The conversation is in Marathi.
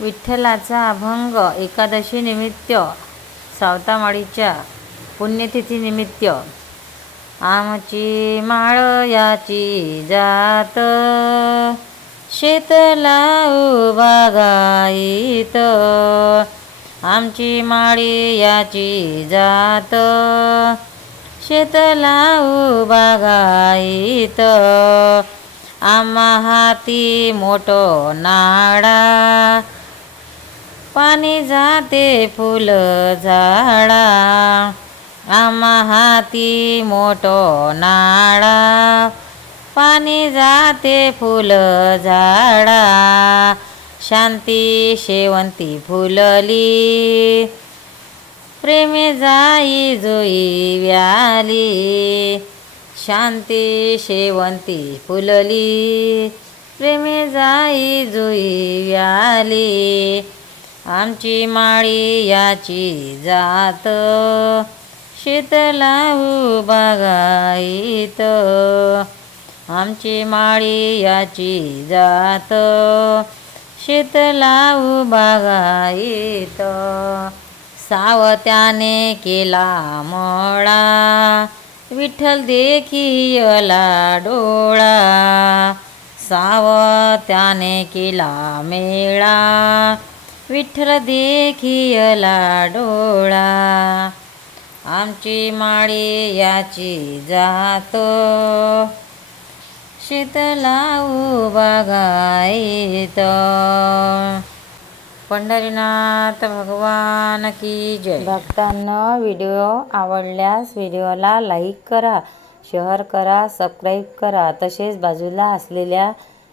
विठ्ठलाचा अभंग एकादशी निमित्त सावतामाळीच्या पुण्यतिथीनिमित्त आमची माळ याची जात शेतला उभा गाईत आमची माळी याची जात शेतला उभा गाईत आम्हा हाती मोठो नाडा पाणी जाते फुल झाडा. आम्हा हाती मोठो नाळा पाणी जाते फुल झाडा. शांती शेवंती फुलली. प्रेमे जाई जोई व्याली. शांती शेवंती फुलली. प्रेमे जाई जुई व्याली. आमची माळी याची जात. शीतला बागाईत. आमची माळी याची जात. शीतला बागाईत. सावत्याने केला मळा. विठ्ठल देखियला डोळा. सावत्याने केला मेळा. विठ्ठल देखियला डोळा. आमची माळी याची जात. शीतला बागाईत पंढरीनाथ भगवान की जय. भक्तांना व्हिडिओ आवडल्यास व्हिडिओला लाईक करा शेअर करा सबस्क्राईब करा. तसेच बाजूला असलेल्या